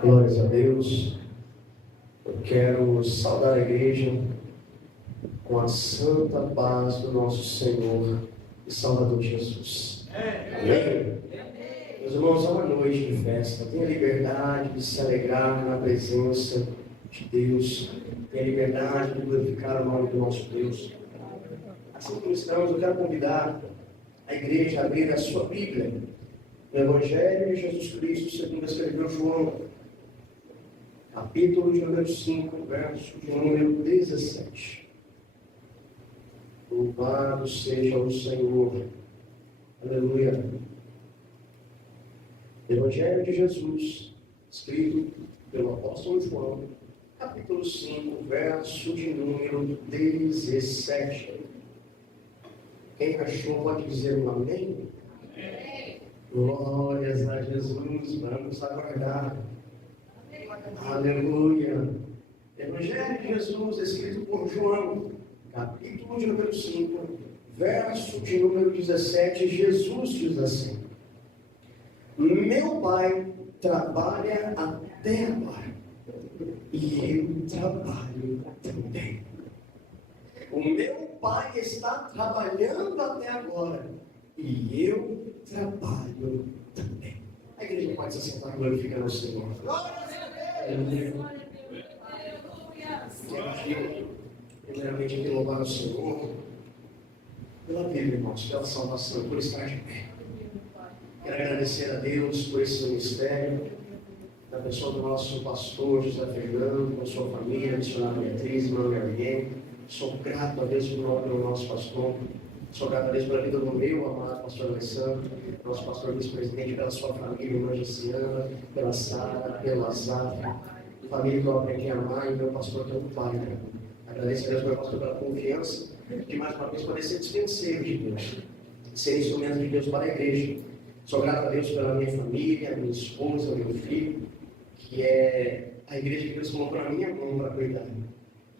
Glórias a Deus. Eu quero saudar a igreja com a santa paz do nosso Senhor e Salvador Jesus. Amém? Meus irmãos, é uma noite de festa. Tenha liberdade de se alegrar na presença de Deus. Tenha liberdade de glorificar o nome do nosso Deus. Assim como estamos, eu quero convidar a igreja a abrir a sua Bíblia no Evangelho de Jesus Cristo, segundo escreveu João, capítulo de número 5, verso de número 17. Louvado seja o Senhor. Aleluia. Evangelho de Jesus, escrito pelo apóstolo João, capítulo 5, verso de número 17. Quem achou pode dizer um amém? Amém. Glórias a Jesus. Vamos aguardar. Aleluia. Evangelho de Jesus, escrito por João, capítulo de número 5, verso de número 17. Jesus diz assim: meu Pai trabalha até agora, e eu trabalho também. O meu Pai está trabalhando até agora, e eu trabalho também. A igreja pode se sentar glorificando o Senhor. Primeiramente, aqui louvar o Senhor pela vida, irmãos, pela salvação, por estar de pé. Quero agradecer a Deus por esse ministério, da pessoa do nosso pastor José Fernando, com sua família, missionária Beatriz, irmã Mariane. Sou grato a Deus pelo nosso pastor. Sou grato a Deus pela vida do meu amado pastor Alessandro, nosso pastor vice-presidente, pela sua família, irmã Gessiana, pela Sara, pelo Azar, família que eu aprendi a amar, e meu pastor que é o pai. Né? Agradeço a Deus, meu pastor, pela confiança de mais uma vez poder ser dispenseiro de Deus, ser instrumento de Deus para a igreja. Sou grato a Deus pela minha família, minha esposa, meu filho, que é a igreja que Deus colocou na minha mão para cuidar.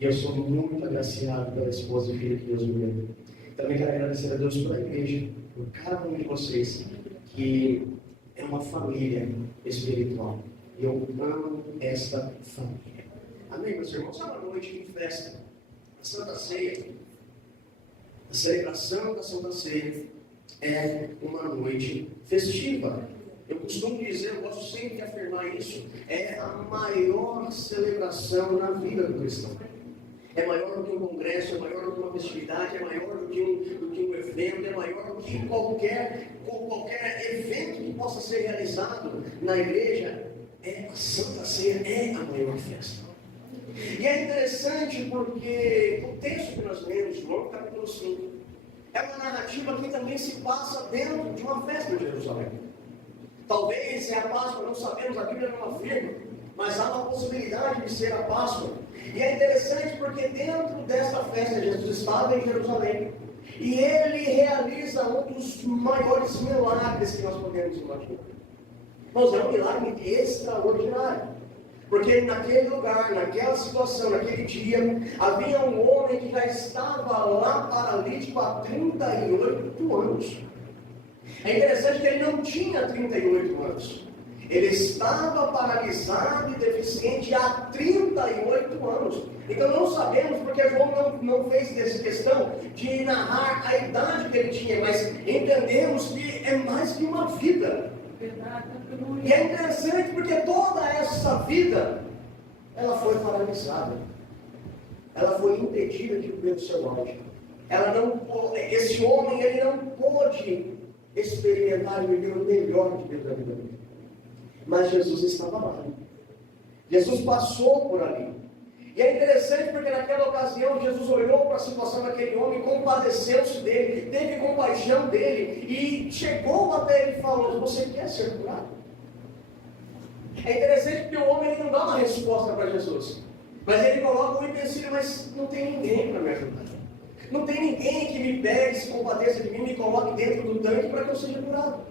E eu sou muito agraciado pela esposa e filha que Deus me deu. Também quero agradecer a Deus pela igreja, por cada um de vocês, que é uma família espiritual. E eu amo esta família. Amém, meus irmãos? É uma noite de festa. A Santa Ceia, a celebração da Santa Ceia, é uma noite festiva. Eu costumo dizer, eu gosto sempre de afirmar isso, é a maior celebração na vida do cristão. É maior do que um congresso, é maior do que uma festividade, é maior do que um evento, é maior do que qualquer evento que possa ser realizado na igreja. A Santa Ceia é a maior festa. E é interessante porque o texto que nós lemos, João capítulo 5, é uma narrativa que também se passa dentro de uma festa em Jerusalém. Talvez é a Páscoa, não sabemos, a Bíblia não afirma, mas há uma possibilidade de ser a Páscoa. E é interessante porque dentro desta festa Jesus estava em Jerusalém e ele realiza um dos maiores milagres que nós podemos imaginar. Mas é um milagre extraordinário, porque naquele lugar, naquela situação, naquele dia, havia um homem que já estava lá paralítico há 38 anos. É interessante que ele não tinha 38 anos. Ele estava paralisado e deficiente há 38 anos. Então não sabemos, porque João não fez questão de narrar a idade que ele tinha, mas entendemos que é mais que uma vida. E é interessante porque toda essa vida, ela foi paralisada. Ela foi impedida de viver o seu auge. Esse homem, ele não pôde experimentar e viver o melhor de Deus da vida dele. Mas Jesus estava lá. Jesus passou por ali. E é interessante porque naquela ocasião Jesus olhou para a situação daquele homem, compadeceu-se dele, teve compaixão dele e chegou até ele e falou: você quer ser curado? É interessante porque o homem ele não dá uma resposta para Jesus, mas ele coloca um empecilho: mas não tem ninguém para me ajudar. Não tem ninguém que me pegue, se compadeça de mim, me coloque dentro do tanque para que eu seja curado.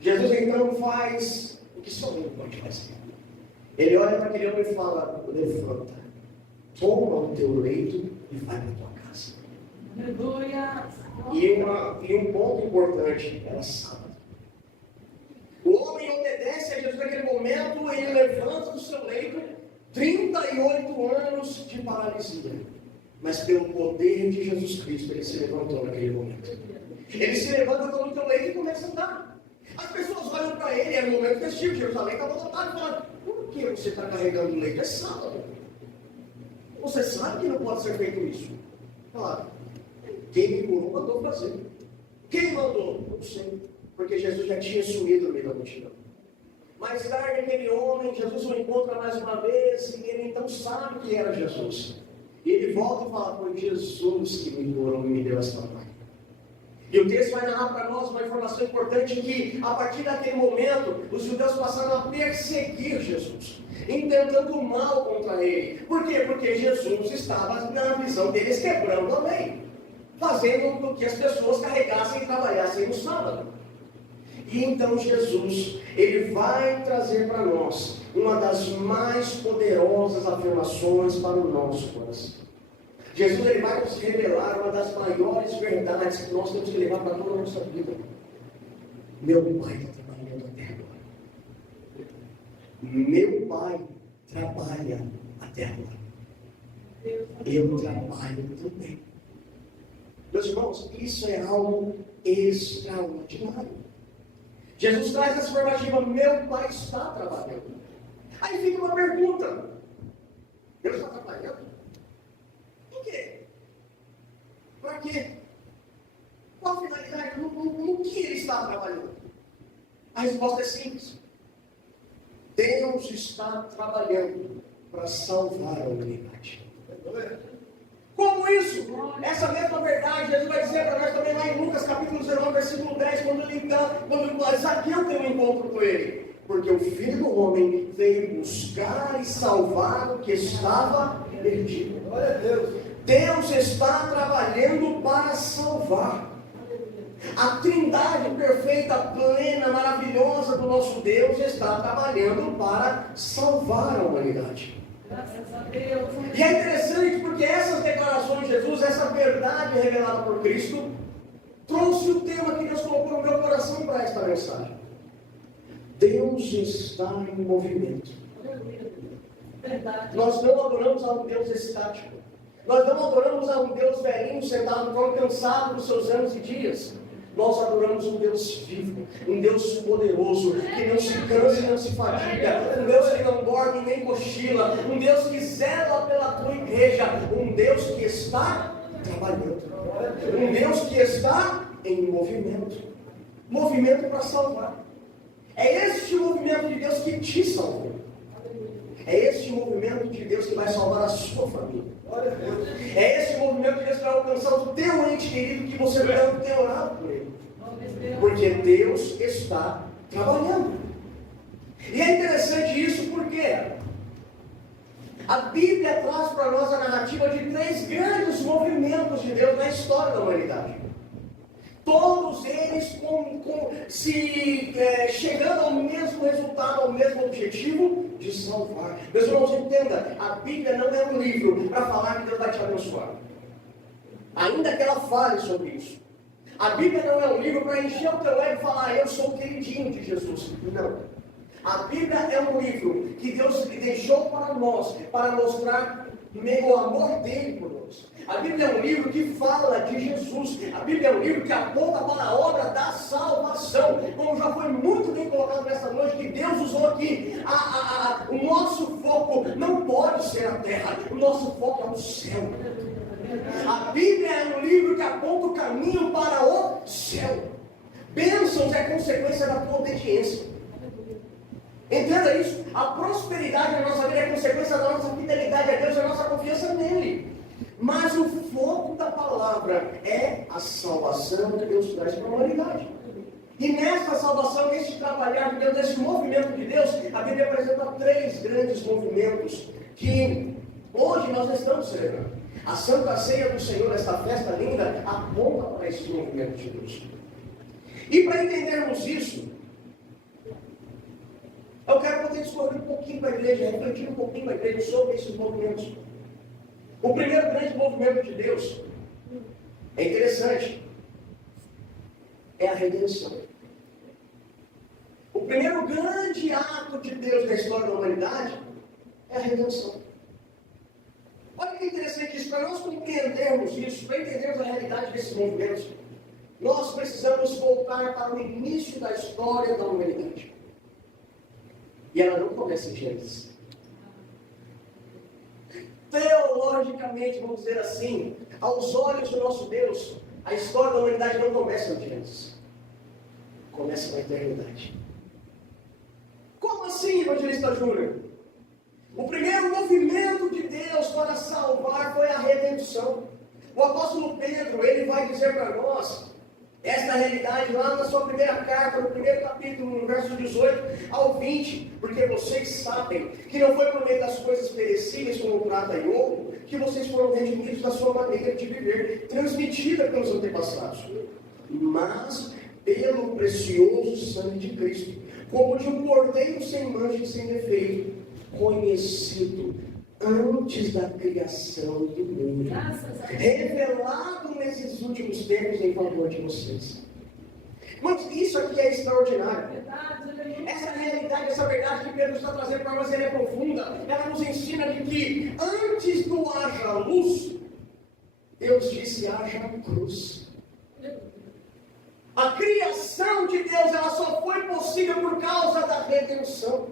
Jesus então faz o que só ele pode fazer. Ele olha para aquele homem e fala: levanta, toma o teu leito e vai para a tua casa. Aleluia. E um ponto importante, era sábado. O homem obedece a Jesus naquele momento quando ele levanta do seu leito, 38 anos de paralisia. Mas pelo poder de Jesus Cristo, ele se levantou naquele momento. Ele se levanta do seu leito e começa a andar. As pessoas olham para ele, era um momento festivo, Jerusalém estava lotado, e falam: por que você está carregando o leito? É sábado. Você sabe que não pode ser feito isso. Claro. Quem me curou mandou fazer. Quem mandou? Não sei. Porque Jesus já tinha sumido no meio da multidão. Mais tarde, aquele homem, Jesus o encontra mais uma vez, e ele então sabe que era Jesus. E ele volta e fala: foi Jesus que me curou e me deu essa palavra. E o texto vai narrar para nós uma informação importante, que a partir daquele momento, os judeus passaram a perseguir Jesus, intentando o mal contra ele. Por quê? Porque Jesus estava, na visão deles, quebrando a lei, fazendo com que as pessoas carregassem e trabalhassem no sábado. E então Jesus, ele vai trazer para nós uma das mais poderosas afirmações para o nosso coração. Jesus, ele vai nos revelar uma das maiores verdades que nós temos que levar para toda a nossa vida. Meu Pai está trabalhando até agora. Meu Pai trabalha até agora. Eu trabalho também. Meus irmãos, isso é algo extraordinário. Jesus traz essa afirmativa: meu Pai está trabalhando. Aí fica uma pergunta: Deus está trabalhando? Por quê? Para quê? Qual a finalidade? No que ele está trabalhando? A resposta é simples: Deus está trabalhando para salvar a humanidade. Como isso? Essa mesma verdade Jesus vai dizer para nós também lá em Lucas capítulo 19, versículo 10, quando Zaqueu tem um encontro com ele. Porque o Filho do Homem veio buscar e salvar o que estava perdido. Glória a Deus. Deus está trabalhando para salvar. A trindade perfeita, plena, maravilhosa do nosso Deus está trabalhando para salvar a humanidade. Graças a Deus. E é interessante porque essas declarações de Jesus, essa verdade revelada por Cristo, trouxe o tema que Deus colocou no meu coração para esta mensagem. Deus está em movimento. Verdade. Nós não adoramos a um Deus estático. Nós não adoramos a um Deus velhinho, sentado no trono, cansado dos seus anos e dias. Nós adoramos um Deus vivo, um Deus poderoso, que não se cansa e não se fadiga, um Deus que não dorme nem cochila, um Deus que zela pela tua igreja, um Deus que está trabalhando, um Deus que está em movimento, movimento para salvar. É este movimento de Deus que te salvou. É este movimento de Deus que vai salvar a sua família. É esse movimento de Deus que vai alcançar o teu ente querido que você tanto tem orado por ele. Porque Deus está trabalhando. E é interessante isso porque a Bíblia traz para nós a narrativa de 3 grandes movimentos de Deus na história da humanidade. Todos eles chegando ao mesmo resultado, ao mesmo objetivo de salvar. Meus irmãos, entenda, a Bíblia não é um livro para falar que Deus vai te abençoar. Ainda que ela fale sobre isso. A Bíblia não é um livro para encher o teu ego e falar: eu sou o queridinho de Jesus. Não. A Bíblia é um livro que Deus deixou para nós, para mostrar o amor dele por nós. A Bíblia é um livro que fala de Jesus. A Bíblia é um livro que aponta para a obra da salvação. Como já foi muito bem colocado nessa noite, que Deus usou aqui. O nosso foco não pode ser a terra, o nosso foco é o céu. A Bíblia é um livro que aponta o caminho para o céu. Bênçãos é consequência da tua obediência. Entenda isso. A prosperidade na nossa vida é consequência da nossa fidelidade a Deus e da nossa confiança nele. Mas o foco da palavra é a salvação que Deus traz para a humanidade. E nessa salvação, nesse trabalhar de Deus, nesse movimento de Deus, a Bíblia apresenta 3 grandes movimentos que hoje nós estamos celebrando. A Santa Ceia do Senhor, esta festa linda, aponta para esse movimento de Deus. E para entendermos isso, eu quero poder discorrer um pouquinho com a igreja, refletir um pouquinho com a igreja sobre esses movimentos. O primeiro grande movimento de Deus, é interessante, é a redenção. O O primeiro grande ato de Deus na história da humanidade é a redenção. Olha que interessante isso, para nós compreendermos isso, para entendermos a realidade desses movimentos, nós precisamos voltar para o início da história da humanidade. E ela não começa em Gênesis. Teologicamente, vamos dizer assim, aos olhos do nosso Deus, a história da humanidade não começa em Gênesis. Começa na eternidade. Como assim, evangelista Júnior? O primeiro movimento de Deus para salvar foi a redenção. O apóstolo Pedro, ele vai dizer para nós esta realidade lá na sua primeira carta, no primeiro capítulo, no verso 18 ao 20, porque vocês sabem que não foi por meio das coisas perecíveis como prata e ouro, que vocês foram redimidos da sua maneira de viver, transmitida pelos antepassados, mas pelo precioso sangue de Cristo, como de um cordeiro sem mancha e sem defeito, conhecido antes da criação do mundo, revelado nesses últimos tempos em favor de vocês. Mas isso aqui é extraordinário. Essa realidade, essa verdade que Pedro está trazendo para nós, ela é profunda. Ela nos ensina de que antes do haja luz, Deus disse haja cruz. A criação de Deus, ela só foi possível por causa da redenção.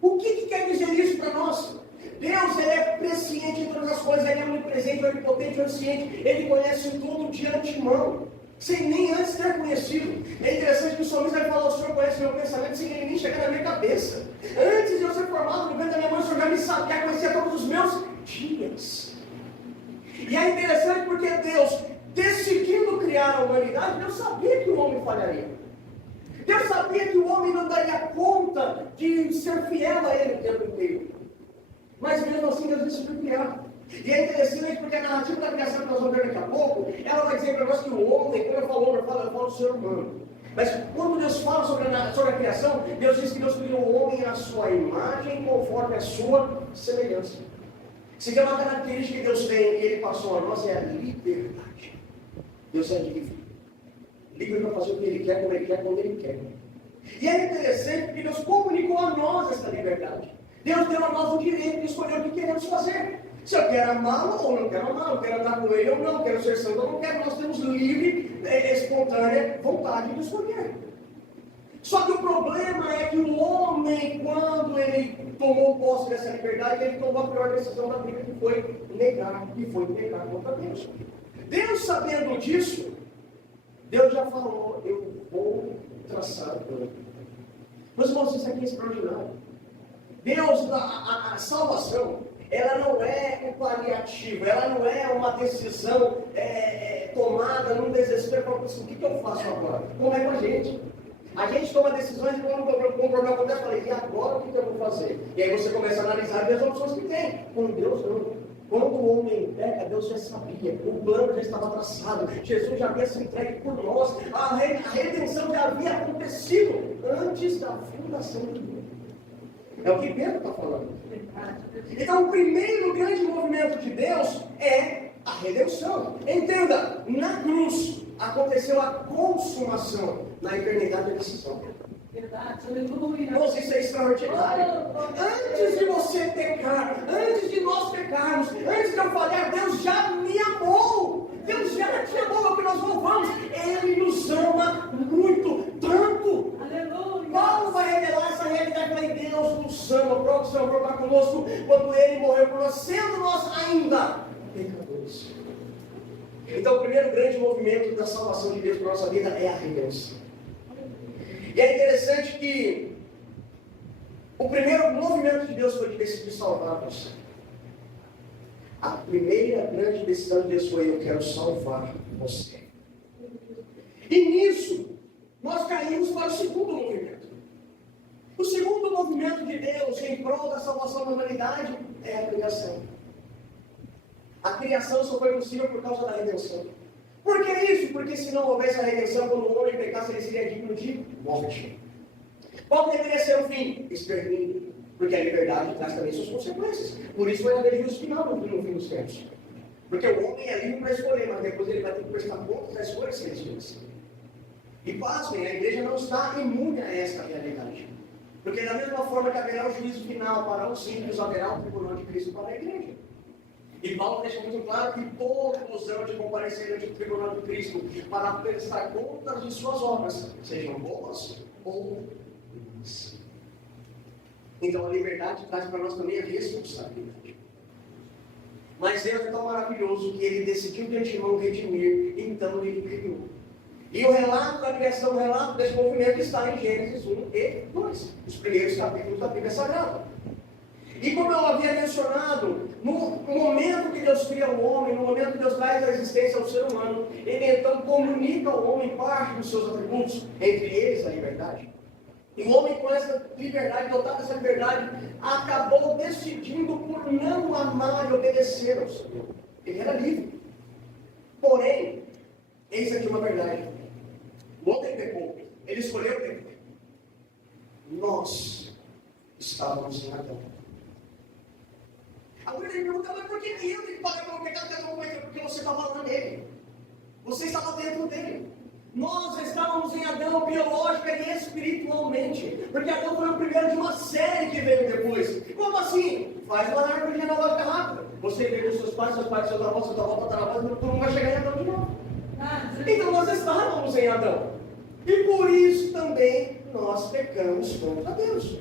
O que quer dizer isso para nós? Deus, ele é presciente em todas as coisas, ele é onipresente, onipotente, onisciente, ele conhece tudo de antemão, sem nem antes ter conhecido. É interessante que o salmista vai falar: o Senhor conhece o meu pensamento sem ele nem chegar na minha cabeça. Antes de eu ser formado no ventre da minha mãe, o Senhor já me sabia, conhecia todos os meus dias. E é interessante porque Deus, decidindo criar a humanidade, Deus sabia que o homem falharia. Deus sabia que o homem não daria conta de ser fiel a ele o tempo inteiro. Mas mesmo assim, Deus decidiu criar. E é interessante porque a narrativa da criação que nós vamos ver daqui a pouco, ela vai dizer para nós que o homem, quando eu falo do ser humano. Mas quando Deus fala sobre a criação, Deus diz que Deus criou o homem à sua imagem, conforme a sua semelhança. Se tem uma característica que Deus tem, que Ele passou a nós, é a liberdade. Deus é livre. Livre para fazer o que Ele quer, como Ele quer, quando Ele quer. E é interessante porque Deus comunicou a nós essa liberdade. Deus deu a nós o direito de escolher o que queremos fazer. Se eu quero amá-lo ou não quero amá-lo, quero andar com ele ou não, quero ser santo ou não quero, nós temos livre, espontânea vontade de escolher. Só que o problema é que o homem, quando ele tomou posse dessa liberdade, ele tomou a pior decisão da vida, que foi negar contra Deus. Deus, sabendo disso, Deus já falou: eu vou traçar o plano. Meus irmãos, isso aqui é extraordinário. Deus, a salvação, ela não é um paliativo, ela não é uma decisão tomada num desespero para o que eu faço agora? Como é com a gente? A gente toma decisões e quando um problema acontece, fala: e agora o que eu vou fazer? E aí você começa a analisar as opções que tem. Com Deus não. Quando o homem peca, Deus já sabia, o plano já estava traçado, Jesus já havia se entregue por nós, a redenção já havia acontecido antes da fundação do mundo. É o que Pedro está falando. Então, o primeiro grande movimento de Deus é a redenção. Entenda, na cruz aconteceu a consumação, na eternidade a decisão. Nossa, isso é extraordinário. Antes de você pecar, antes de nós pecarmos, antes de eu falhar, Deus já me amou. Deus já te amou, é o que nós louvamos. Ele nos ama muito, tanto. Aleluia. Paulo vai revelar essa realidade para Deus nos ama. O próprio Senhor está conosco quando Ele morreu por nós, sendo nós ainda pecadores. Então, o primeiro grande movimento da salvação de Deus para a nossa vida é a redenção. E é interessante que o primeiro movimento de Deus foi de decidir salvar você. A primeira grande decisão de Deus foi: eu quero salvar você. E nisso, nós caímos para o segundo movimento. O segundo movimento de Deus em prol da salvação da humanidade é a criação. A criação só foi possível por causa da redenção. Por que isso? Porque se não houvesse a redenção, quando o homem pecasse, ele seria digno de morte. Qual deveria ser o fim? Extermínio. Porque a liberdade traz também suas consequências. Por isso vai haver juízo final no fim dos tempos. Porque o homem é livre para escolher, mas depois ele vai ter que prestar contas das escolhas que ele fez. E pasmem, a igreja não está imune a esta realidade. Porque da mesma forma que haverá o juízo final para os simples, haverá o tribunal de Cristo para a igreja. E Paulo deixa muito claro que todos hão de comparecer diante do tribunal de Cristo para prestar contas de suas obras, sejam boas ou ruins. Então a liberdade traz para nós também a responsabilidade. Mas Deus é tão maravilhoso que Ele decidiu de antemão redimir, então Ele criou. E o relato da criação, o relato desse movimento está em Gênesis 1 e 2, os primeiros capítulos da Bíblia Sagrada. E como eu havia mencionado, no momento que Deus cria o homem, no momento que Deus traz a existência ao ser humano, Ele então comunica ao homem parte dos seus atributos, entre eles a liberdade. E o homem com essa liberdade, dotado dessa liberdade, acabou decidindo por não amar e obedecer ao Senhor. Ele era livre. Porém, eis aqui uma verdade. O homem pecou. Ele escolheu pecar. Nós estávamos em Adão. Agora ele pergunta, mas por que eu tenho que pagar pelo pecado? Porque você estava lá nele. Você estava dentro dele. Nós estávamos em Adão biológica e espiritualmente. Porque Adão foi o primeiro de uma série que veio depois. Como assim? Faz uma árvore genealógica rápida. Você veio dos seus pais, seus avós, tataravós, todo mundo vai chegar em Adão de novo. Então nós estávamos em Adão. E por isso também nós pecamos contra Deus.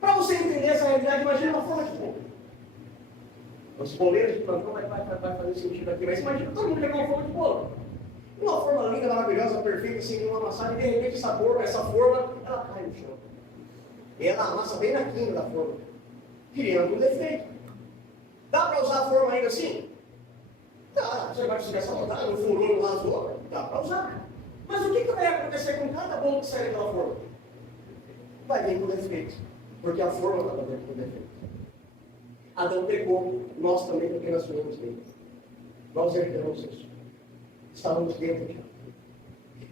Para você entender essa realidade, imagina uma forma de bolo. Os boleiros de plantão vai fazer sentido aqui, mas imagina todo mundo pegar uma forma de bolo. Uma forma linda, maravilhosa, perfeita, assim, uma amassada, e de repente essa forma, ela cai no chão. E ela amassa bem na quina da forma, criando um defeito. Dá para usar a forma ainda assim? Dá, você vai conseguir essa rodada, não furou, não rasgou, dá para usar. Mas o que vai acontecer com cada bolo que sai daquela forma? Vai vir com defeito, porque a forma estava dentro do defeito. Adão pecou, nós também, porque nós fomos dele. Nós herdamos isso. Estávamos dentro de Adão.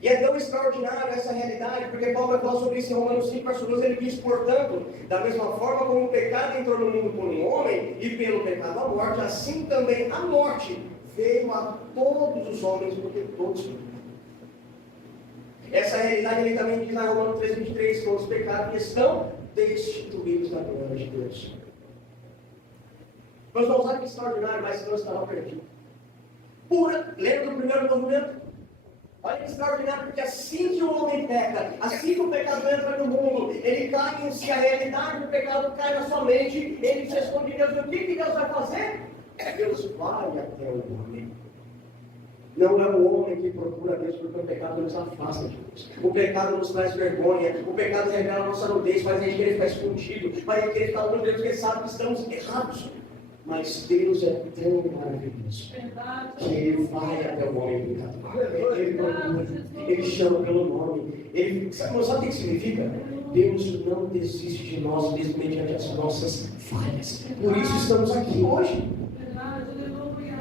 E é tão extraordinária essa realidade, porque Paulo vai falar sobre isso em Romanos 5, verso 12, ele diz, portanto, da mesma forma como o pecado entrou no mundo por um homem, e pelo pecado a morte, assim também a morte veio a todos os homens, porque todos pecaram. Essa realidade ele também diz na Romanos 3:23, que os pecados estão destituídos da glória de Deus. Nós vamos usar que extraordinário, mas não estará perdido. Pura, lembra do primeiro movimento? Olha que extraordinário, porque assim que o homem peca, assim que o pecado entra no mundo, ele cai em si, a realidade do pecado cai na sua mente, ele se responde a Deus. E o que Deus vai fazer? Deus vai até o homem. Não é o homem que procura Deus, porque o pecado nos afasta de Deus. O pecado nos traz vergonha, o pecado revela a nossa nudez, faz a gente querer ficar escondido, faz a gente querer ficar longe de Deus, porque sabe que estamos errados. Mas Deus é tão maravilhoso que Ele vai até o homem pecador. Ele procura, Ele chama pelo nome. Sabe o que significa? Deus não desiste de nós mesmo mediante as nossas falhas. Por isso estamos aqui hoje.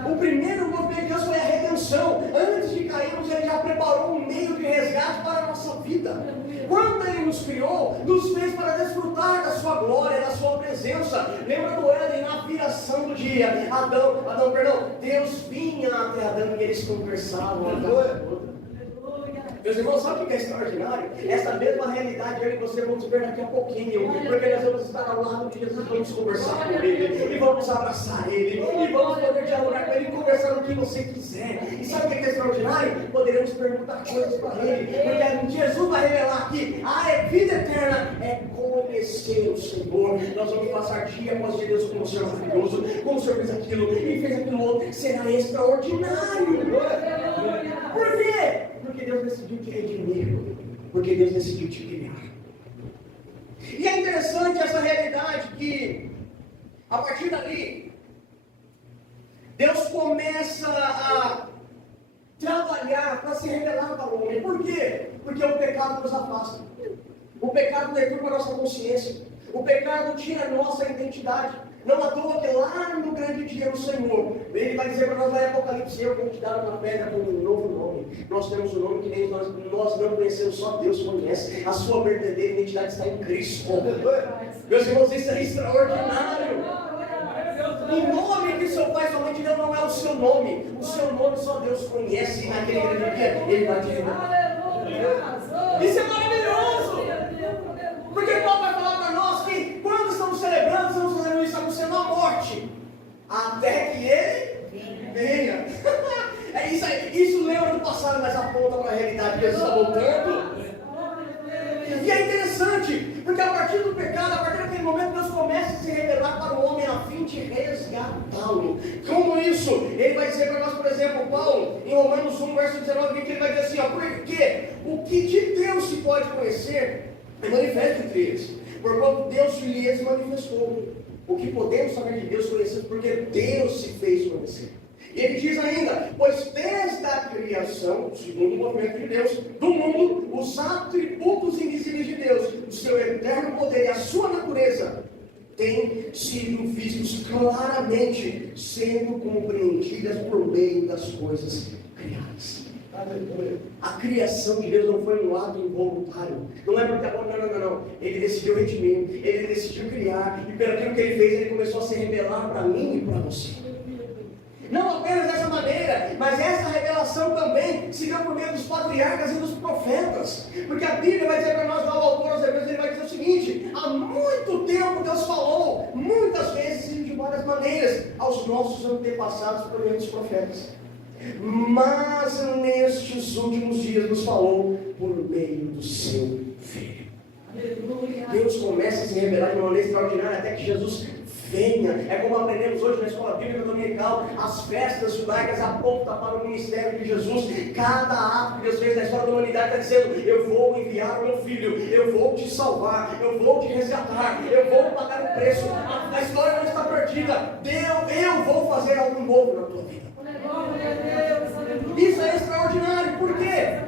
O primeiro movimento de Deus foi a redenção. Antes de cairmos, Ele já preparou um meio de resgate para a nossa vida. Quando Ele nos criou, nos fez para desfrutar da sua glória, da sua presença. Lembra do Éden, na viração do dia? Deus vinha até Adão e eles conversavam. Meus irmãos, sabe o que é extraordinário? Essa mesma realidade eu e você vamos ver daqui a pouquinho, porque nós vamos estar ao lado de Jesus, vamos conversar com Ele, e vamos abraçar Ele, e vamos poder dialogar com Ele, e conversar o que você quiser. E sabe o que é extraordinário? Poderemos perguntar coisas para Ele, porque Jesus vai revelar que a vida eterna é conhecer o Senhor. Nós vamos passar dia após dia, Deus, como o Senhor é maravilhoso, como o Senhor fez aquilo, e fez aquilo outro, será extraordinário. Por quê? Porque Deus decidiu te redimir, porque Deus decidiu te criar. E é interessante essa realidade que, a partir dali, Deus começa a trabalhar para se revelar para o homem. Por quê? Porque o pecado nos afasta. O pecado deturpa a nossa consciência. O pecado tira a nossa identidade. Não à toa que lá no grande dia do Senhor, Ele vai dizer para nós lá em Apocalipse: eu vou te dar uma pedra com um novo nome. Nós temos um nome que nem nós não conhecemos, só Deus conhece. A sua verdadeira identidade está em Cristo. Meus irmãos, isso é extraordinário. O nome que seu pai somente deu não é o seu nome. O seu nome só Deus conhece. E naquele grande dia Ele vai te revelar. Isso é maravilhoso. Porque para a realidade. Jesus está voltando. E é interessante, porque a partir do pecado, a partir daquele momento, Deus começa a se revelar para o homem a fim de resgatá-lo. Como isso? Ele vai dizer para nós, por exemplo, Paulo, em Romanos 1, verso 19, que ele vai dizer assim, ó, porque o que de Deus se pode conhecer é manifesto entre eles, porquanto Deus lhes manifestou. O que podemos saber de Deus conhecemos porque Deus se fez conhecer. E ele diz ainda, pois desde a criação, segundo o movimento de Deus, do mundo, os atributos invisíveis de Deus, o seu eterno poder e a sua natureza, têm sido vistos claramente, sendo compreendidas por meio das coisas criadas. A criação de Deus não foi um ato involuntário. Não é porque não. Ele decidiu redimir, ele decidiu criar, e pelo aquilo que ele fez, ele começou a se revelar para mim e para você. Não apenas dessa maneira, mas essa revelação também se deu por meio dos patriarcas e dos profetas. Porque a Bíblia vai dizer para nós, lá o autor aos Hebreus, ele vai dizer o seguinte: há muito tempo Deus falou, muitas vezes e de várias maneiras, aos nossos antepassados por meio dos profetas. Mas nestes últimos dias nos falou por meio do seu Filho. Deus começa a se revelar de uma maneira extraordinária até que Jesus venha. É como aprendemos hoje na escola bíblica dominical, as festas judaicas apontam para o ministério de Jesus. Cada ato que Deus fez na história da humanidade está dizendo: eu vou enviar o meu filho, eu vou te salvar, eu vou te resgatar, eu vou pagar o preço. A história não está perdida. Eu vou fazer algo novo na tua vida. Isso é extraordinário. Por quê?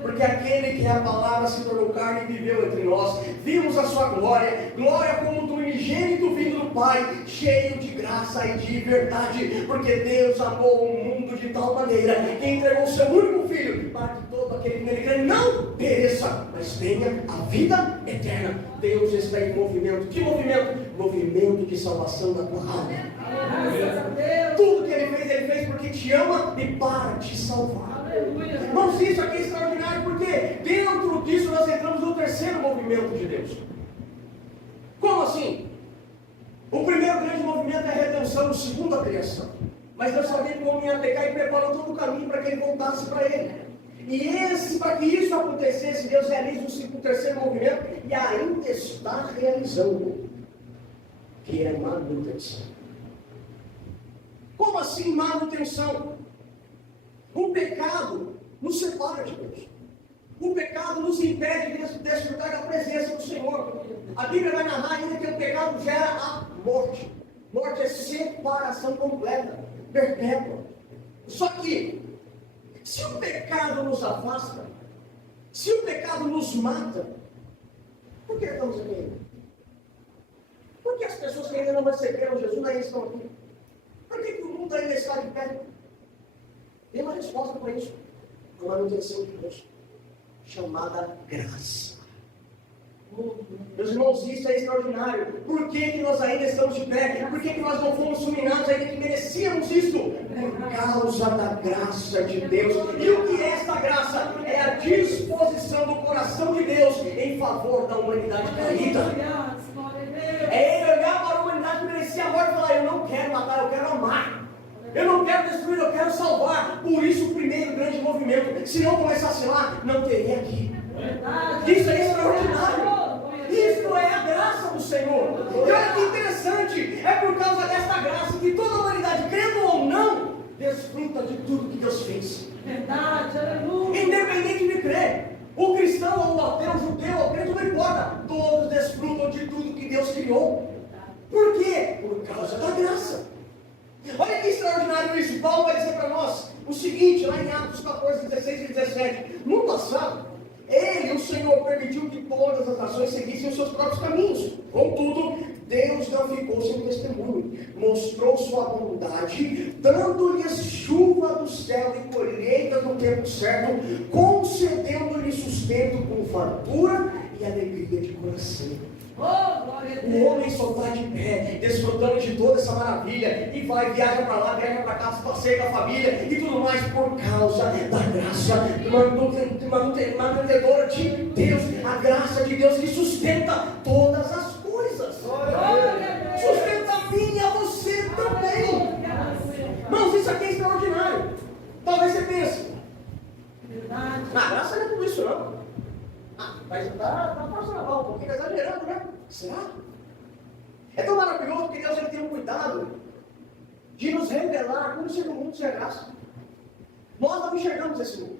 Porque aquele que é a palavra se tornou carne e viveu entre nós. Vimos a sua glória, glória como do unigênito vindo do Pai, cheio de graça e de verdade. Porque Deus amou o mundo de tal maneira que entregou o seu único Filho, para que todo aquele que nele crê não pereça, mas tenha a vida eterna. Deus está em movimento. Que movimento? Movimento de salvação da tua alma. Tudo que ele fez porque te ama e para te salvar. Irmãos, isso aqui é extraordinário, porque dentro disso nós entramos no terceiro movimento de Deus. Como assim? O primeiro grande movimento é a redenção, o segundo a criação. Mas Deus sabia que o homem ia pecar e preparou todo o caminho para que ele voltasse para ele. E para que isso acontecesse, Deus realiza o terceiro movimento e ainda está realizando, que é manutenção. Como assim manutenção? O pecado nos separa de Deus. O pecado nos impede de desfrutar da presença do Senhor. A Bíblia vai narrar ainda que o pecado gera a morte. Morte é separação completa, perpétua. Só que, se o pecado nos afasta, se o pecado nos mata, por que estamos aqui ainda? Por que as pessoas que ainda não receberam Jesus ainda estão aqui? Por que o mundo ainda está de pé? Tem uma resposta para isso. A manutenção de Deus, chamada graça. Meus irmãos, isso é extraordinário. Por que nós ainda estamos de pé? Por que nós não fomos fulminados ainda que merecíamos isso? Por causa da graça de Deus. E o que é esta graça? É a disposição do coração de Deus em favor da humanidade caída. É ele olhar para a humanidade que merecia a morte e falar: eu não quero matar, eu quero amar. Eu não quero destruir, eu quero salvar. Por isso o primeiro grande movimento. Se não começasse lá, não teria aqui. Isso é extraordinário. Isso é a graça do Senhor. E olha que interessante. É por causa desta graça que toda a humanidade, crendo ou não, desfruta de tudo que Deus fez. Verdade, aleluia. Independente de crer. O cristão ou o ateu, o judeu ou o crente, não importa. Todos desfrutam de tudo que Deus criou. Por quê? Por causa da graça. Olha que extraordinário isso. Paulo vai dizer para nós o seguinte, lá em Atos 14, 16 e 17. No passado, ele, o Senhor, permitiu que todas as nações seguissem os seus próprios caminhos. Contudo, Deus não ficou sem testemunho. Mostrou sua bondade, dando-lhes chuva do céu e colheita no tempo certo, concedendo-lhes sustento com fartura e alegria de coração. O homem só está de pé, desfrutando de toda essa maravilha, e vai, viaja para lá, viaja para cá, passeia com a família e tudo mais, por causa da graça mantenedora de Deus, a graça de Deus que sustenta todas as coisas. Sustenta a mim e a você também. Irmãos, isso aqui é extraordinário. Talvez você pense: está. É tão maravilhoso que Deus ele tem um cuidado de nos revelar como se o mundo chegasse. Nós não enxergamos esse mundo,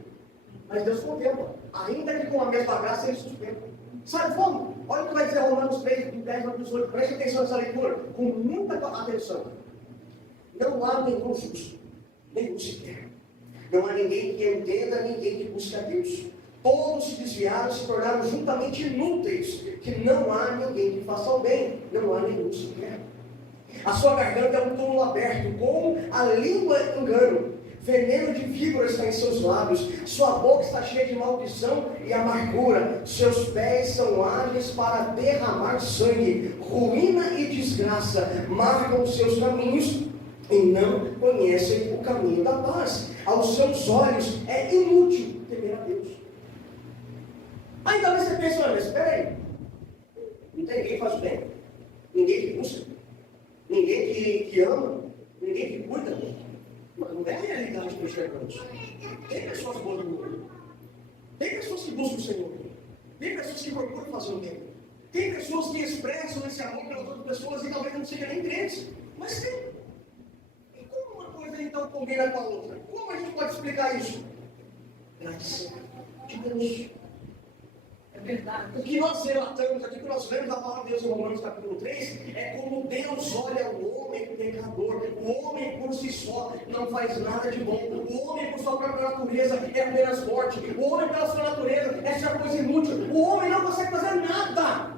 mas Deus contempla, ainda que com a mesma graça ele sustenta. Sabe como? Olha o que vai dizer Romanos 3, do 10 ao 18, preste atenção nessa leitura, com muita atenção. Não há nenhum justo, nenhum sequer. Não há ninguém que entenda, ninguém que busque a Deus. Todos se desviaram, se tornaram juntamente inúteis, que não há ninguém que faça o bem, não há nenhum sequer. A sua garganta é um túmulo aberto, com a língua engano. Veneno de víbora está em seus lábios, sua boca está cheia de maldição e amargura, seus pés são ágeis para derramar sangue, ruína e desgraça, marcam os seus caminhos e não conhecem o caminho da paz. Aos seus olhos é inútil temer a Deus. Aí talvez você pense, mas espera aí, não tem ninguém que faz o bem, ninguém que busca, ninguém que ama, ninguém que cuida. Mas não é a realidade que enxergamos. Tem pessoas boas no mundo. Tem pessoas que buscam o Senhor. Tem pessoas que procuram fazer o bem. Tem pessoas que expressam esse amor pelas outras pessoas e talvez não sejam nem crentes. Mas tem. E como uma coisa então combina com a outra? Como a gente pode explicar isso? Graça de Deus. É verdade. O que nós relatamos aqui, o que nós lemos da palavra de Deus em Romanos capítulo 3, é como Deus olha o homem pecador. O homem por si só não faz nada de bom. O homem por sua própria natureza é apenas morte. O homem pela sua natureza é essa coisa inútil. O homem não consegue fazer nada.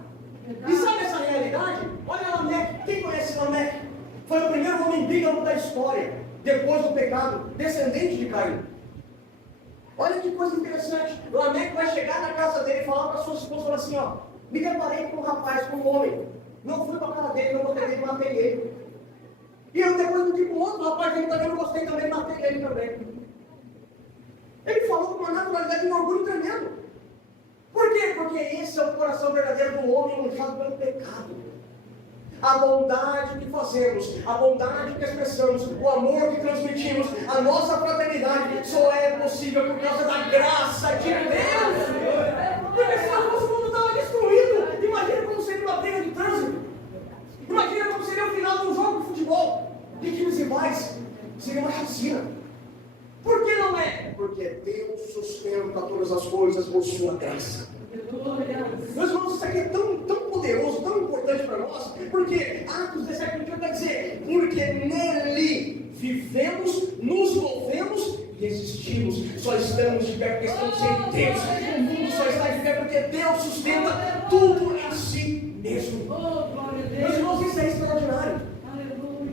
E sabe essa realidade? Olha Lameque. Quem conhece Lameque? Foi o primeiro homem bígamo da história, depois do pecado, descendente de Caim. Olha que coisa interessante. Lameque vai chegar na casa dele e falar para sua esposa assim, ó, me deparei com um rapaz, com um homem. Não fui para a casa dele, não gostei dele, matei ele. E eu depois do tipo, outro rapaz dele também, não gostei também, matei ele também. Ele falou com uma naturalidade de orgulho tremendo. Por quê? Porque esse é o coração verdadeiro do homem manchado pelo pecado. A bondade que fazemos, a bondade que expressamos, o amor que transmitimos, a nossa fraternidade só é possível por causa da graça de Deus. Porque senão o nosso mundo estava destruído. Imagina como seria uma briga de trânsito. Imagina como seria o final de um jogo de futebol de times rivais. Seria uma chacina. Por que não é? Porque Deus sustenta todas as coisas por sua graça. Meus irmãos, isso aqui é tão poderoso, tão importante para nós, porque Atos 17:21 vai dizer, porque nele vivemos, nos movemos e existimos. Só estamos de pé porque estamos em Deus. O mundo só está de pé porque Deus sustenta tudo em si mesmo. Meus irmãos, isso é extraordinário.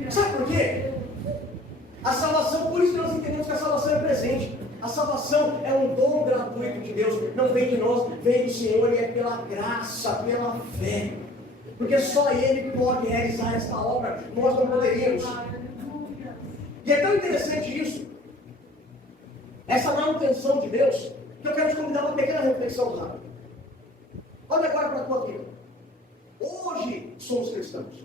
Sabe por quê? A salvação, por isso que nós entendemos que a salvação é presente. A salvação é um dom gratuito de Deus, não vem de nós, vem do Senhor e é pela graça, pela fé. Porque só Ele pode realizar esta obra, nós não poderíamos. E é tão interessante isso, essa manutenção de Deus, que eu quero te convidar a uma pequena reflexão rápida. Olha agora para a tua vida. Hoje somos cristãos.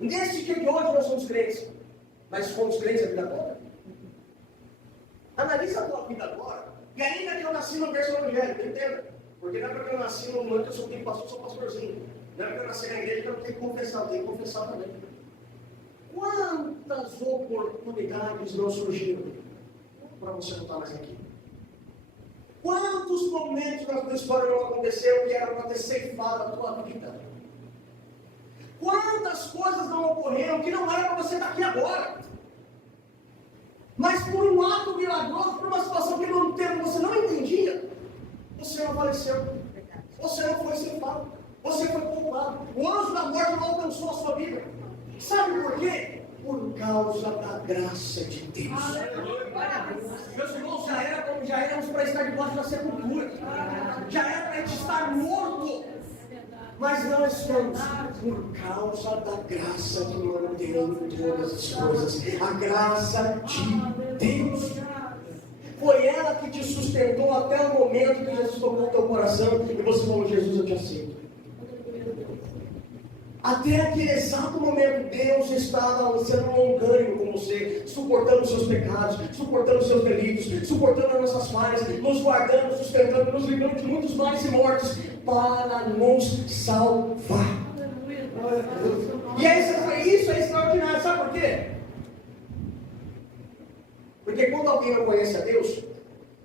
Nesse dia de hoje nós somos crentes, mas fomos crentes a vida toda. Analisa a tua vida agora, e ainda que eu nasci no berço evangélico, entenda? Porque não é porque eu nasci no ano que eu sou pastor, sou pastorzinho. Não é porque eu nasci na igreja que eu não tenho que confessar, eu tenho que confessar também. Quantas oportunidades não surgiram para você não estar mais aqui? Quantos momentos na tua história não aconteceram que era para ter ceifado a tua vida? Quantas coisas não ocorreram que não era para você estar aqui agora? Mas por um ato milagroso, por uma situação que no tempo você não entendia, você não faleceu, você não foi ceifado, você foi poupado, o anjo da morte não alcançou a sua vida. Sabe por quê? Por causa da graça de Deus. Meus irmãos, já éramos para estar debaixo da sepultura, já era para a gente estar morto, mas não estamos, por causa da graça que mantém todas as coisas. A graça de Deus. Foi ela que te sustentou até o momento que Jesus tocou o teu coração e você falou, Jesus, eu te aceito. Até aquele exato momento, Deus estava sendo longânimo com você, suportando os seus pecados, suportando os seus delitos, suportando as nossas falhas, nos guardando, sustentando, nos livrando de muitos males e mortes. para nos salvar. E isso é extraordinário, sabe por quê? Porque quando alguém não conhece a Deus,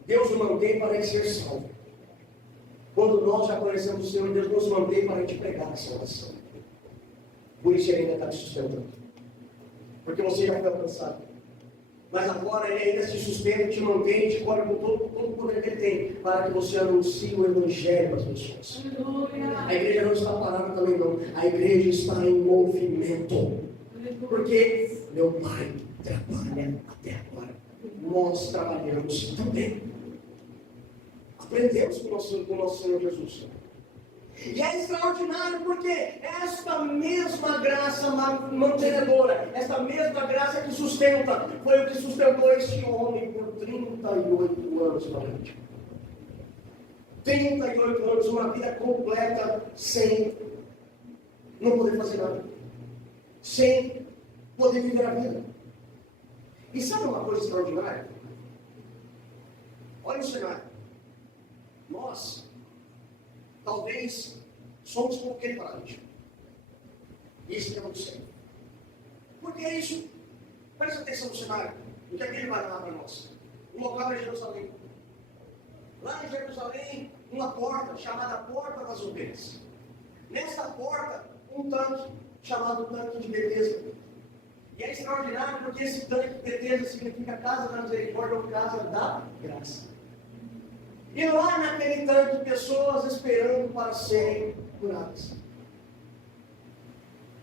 Deus o mantém para ele ser salvo. Quando nós já conhecemos o Senhor, Deus nos mantém para a gente pregar a salvação. Por isso ele ainda está te sustentando. Porque você já foi alcançado. Mas agora ele ainda se sustenta, te mantém, te cobre com todo o poder que ele tem, para que você anuncie o Evangelho às pessoas. A igreja não está parada também não. A igreja está em movimento. Porque meu pai trabalha até agora. Nós trabalhamos também. Aprendemos com o nosso Senhor Jesus. E é extraordinário porque esta mesma graça mantenedora, esta mesma graça que sustenta, foi o que sustentou este homem por 38 anos na vida. 38 anos, uma vida completa, sem não poder fazer nada, sem poder viver a vida. E sabe uma coisa extraordinária? Olha o cenário. Nós talvez somos como aquele paralítico. Isso é do céu. Por que é isso? Presta atenção no cenário. O que é que ele vai dar para nós? O local é Jerusalém. Lá em Jerusalém, uma porta chamada Porta das Ovelhas. Nessa porta, um tanque chamado Tanque de Betesda. E é extraordinário porque esse tanque de Betesda significa Casa da Misericórdia ou Casa da Graça. E lá naquele tanque, pessoas esperando para serem curadas.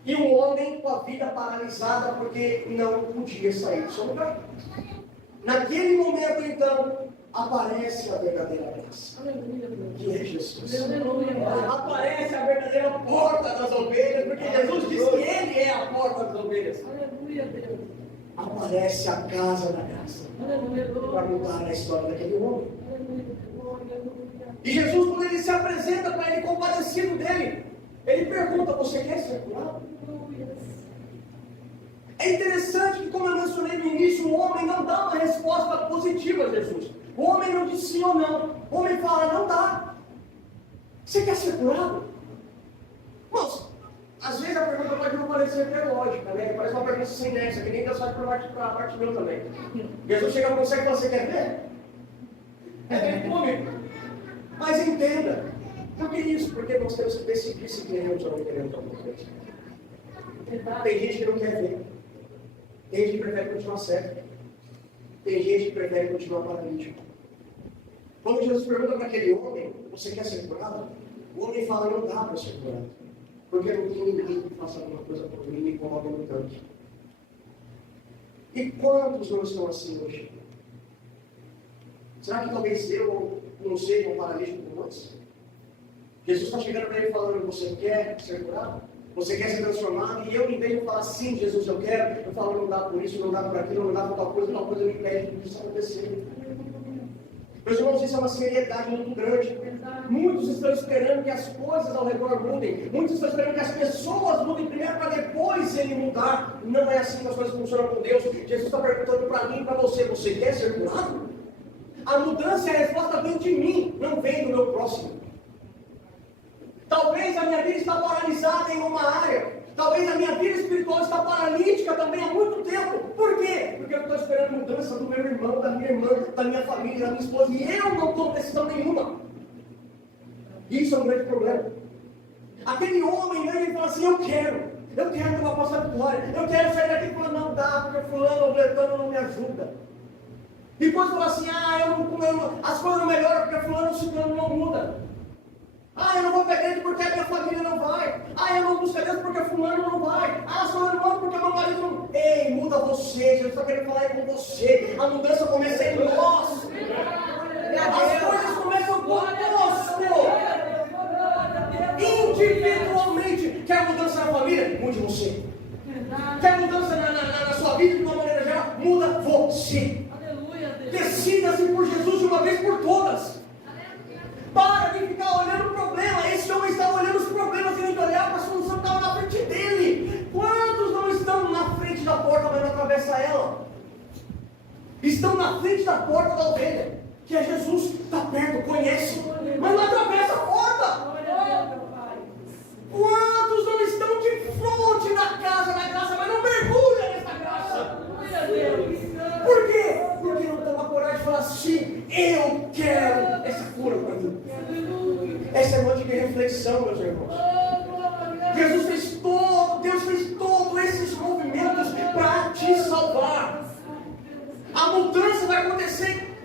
E um homem com a vida paralisada porque não podia sair do seu lugar. Naquele momento, então, aparece a verdadeira graça. Que é Jesus. Aparece a verdadeira porta das ovelhas, porque Jesus diz que Ele é a porta das ovelhas. Aparece a casa da graça para mudar a história daquele homem. E Jesus, quando ele se apresenta para ele, compadecido dele, ele pergunta: você quer ser curado? É interessante que, como eu mencionei no início, o homem não dá uma resposta positiva a Jesus. O homem não diz sim ou não. O homem fala: não dá. Você quer ser curado? Irmãos, às vezes a pergunta pode não parecer teológica, né? Parece uma pergunta sem nexo, que nem Deus faz para a parte meu também. Jesus chega para você e fala: você quer ver? É bem cômico. Mas entenda, por que isso? Porque nós temos que decidir se queremos ou não queremos alguma coisa. Tem gente que não quer ver. Tem gente que prefere continuar cego. Tem gente que prefere continuar paralítico. Quando Jesus pergunta para aquele homem: você quer ser curado? O homem fala: não dá para ser curado. Porque não tem ninguém que faça alguma coisa por mim e coloque no tanque. E quantos não estão assim hoje? Será que talvez eu não seja um paralítico como nós? Jesus está chegando para ele falando: você quer ser curado? Você quer ser transformado? E eu, em vez de falar: sim, Jesus, eu quero, eu falo: não dá por isso, não dá por aquilo, não dá por tal coisa me impede disso acontecer. Meus irmãos, isso é uma seriedade muito grande. Muitos estão esperando que as coisas ao redor mudem. Muitos estão esperando que as pessoas mudem primeiro para depois ele mudar. Não é assim que as coisas funcionam com Deus. Jesus está perguntando para mim e para você: você quer ser curado? A mudança e a resposta vem de mim, não vem do meu próximo. Talvez a minha vida está paralisada em uma área. Talvez a minha vida espiritual está paralítica também há muito tempo. Por quê? Porque eu estou esperando mudança do meu irmão, da minha irmã, da minha família, da minha esposa. E eu não tomo decisão nenhuma. Isso é um grande problema. Aquele homem, ele fala assim: eu quero ter uma poça de glória. Eu quero sair daqui e falar: não dá, porque fulano ou bretano não me ajuda. E depois fala assim: as coisas não melhoram porque fulano não muda. Eu não vou para a igreja porque a minha família não vai. Eu não busco a Deus porque fulano não vai. Fulano não porque meu marido não... Ei, muda você. Jesus está querendo falar com você. A mudança começa em nós. As coisas começam conosco. Individualmente. Quer mudança na família? Mude você. Quer mudança na sua vida de uma maneira geral? Muda você. Decida-se por Jesus de uma vez por todas. Para de ficar olhando o problema. Esse homem estava olhando os problemas e nem olhar para a solução que estava na frente dele. Quantos não estão na frente da porta, mas não atravessam ela? Estão na frente da porta da ovelha, que é Jesus, está perto, conhece, mas não atravessa a porta.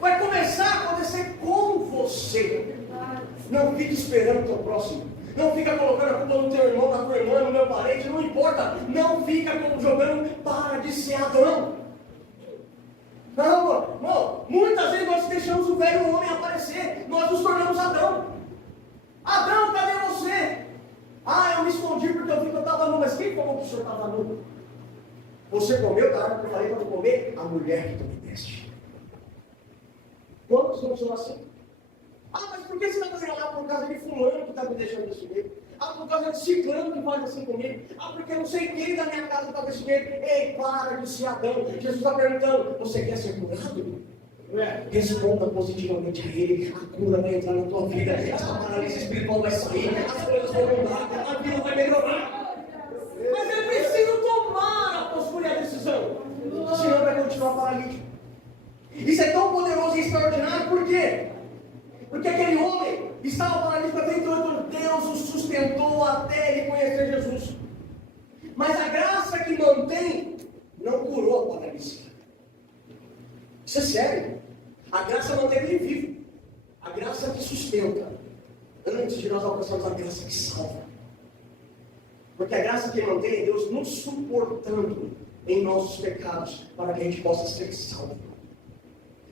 vai começar a acontecer com você. Não fique esperando o teu próximo. Não fica colocando a culpa no teu irmão, na tua irmã, no meu parente, não importa. Não fica jogando para de ser Adão. Não, muitas vezes nós deixamos o velho homem aparecer, nós nos tornamos Adão. Adão, cadê você? Eu me escondi porque eu vi que eu estava nu, mas quem falou que o senhor estava nu? Você comeu da árvore que eu falei para não comer? A mulher que tu me deste. Quantos não são assim? Mas por que você está fazendo lá? Por causa de fulano que está me deixando desse jeito. Por causa de ciclano que faz assim comigo. Porque não sei quem da minha casa está desse jeito. Ei, para de ser Adão. Jesus está perguntando, você quer ser curado? Responda positivamente a Ele. A cura vai entrar na tua vida. Essa paralisia espiritual vai sair. As coisas vão mudar. A vida vai melhorar. Mas é preciso tomar a postura e a decisão. Senão vai continuar paralítico. Isso é tão poderoso e extraordinário. Por quê? Porque aquele homem estava paralítico até então, Deus o sustentou até ele conhecer Jesus. Mas a graça que mantém não curou a paralisia. Isso é sério. A graça mantém ele vivo. A graça que sustenta. Antes de nós alcançarmos a graça que salva. Porque a graça que mantém é Deus nos suportando em nossos pecados, para que a gente possa ser salvo.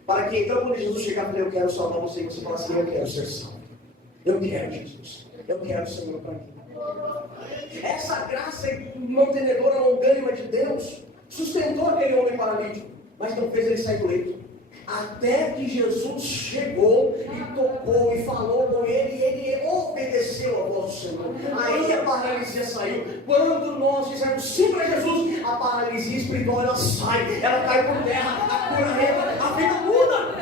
Para que então, quando Jesus chegar e falar, eu quero salvar você, você fala assim, eu quero ser salvo. Eu quero Jesus. Eu quero o Senhor para mim. Essa graça mantenedora, longânima de Deus, sustentou aquele homem paralítico, mas não fez ele sair do leito. Até que Jesus chegou e tocou e falou com ele, e ele obedeceu a voz do Senhor. Aí a paralisia saiu. Quando nós dizemos sim para Jesus, a paralisia espiritual ela sai, ela cai por terra, a cura entra, a vida muda.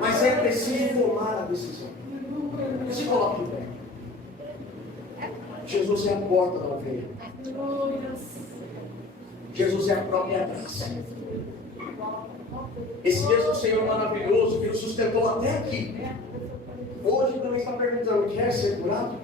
Mas é preciso tomar a decisão. Se coloque em pé. Jesus é a porta da ovelha. Jesus é a própria graça. Esse mesmo Senhor maravilhoso que nos sustentou até aqui, hoje também está perguntando, quer ser curado?